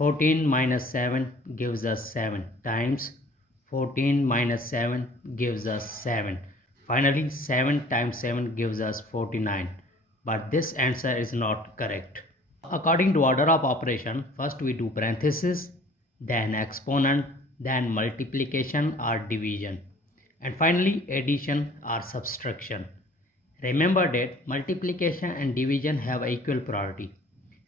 14 minus 7 gives us 7 times 14 minus 7 gives us 7. Finally 7 times 7 gives us 49. But this answer is not correct. According to order of operation, first we do parenthesis, then exponent, then multiplication or division, and finally addition or subtraction. Remember that multiplication and division have equal priority,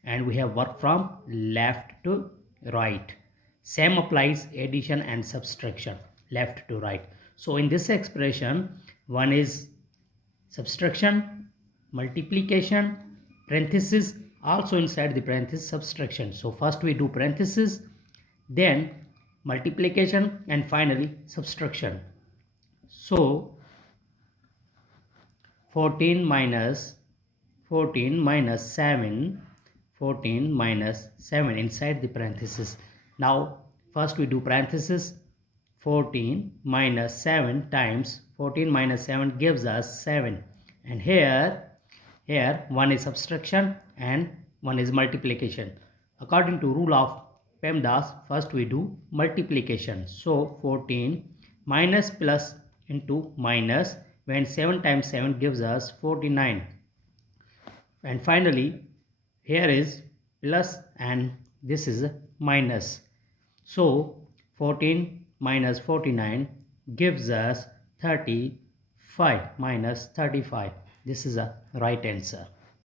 and we have worked from left to right. Same applies addition and subtraction, left to right. So in this expression, one is subtraction, multiplication, parenthesis, also inside the parenthesis subtraction. So first we do parenthesis, then multiplication, and finally subtraction. So 14 minus 7, 14 minus 7 inside the parenthesis. Now first we do parenthesis, 14 minus 7 times 14 minus 7 gives us 7, and here one is subtraction and one is multiplication. According to rule of PEMDAS, first we do multiplication. So 14 minus plus into minus, when 7 times 7 gives us 49, and finally here is plus and this is minus. So 14 minus 49 gives us 35 minus 35. This is a right answer.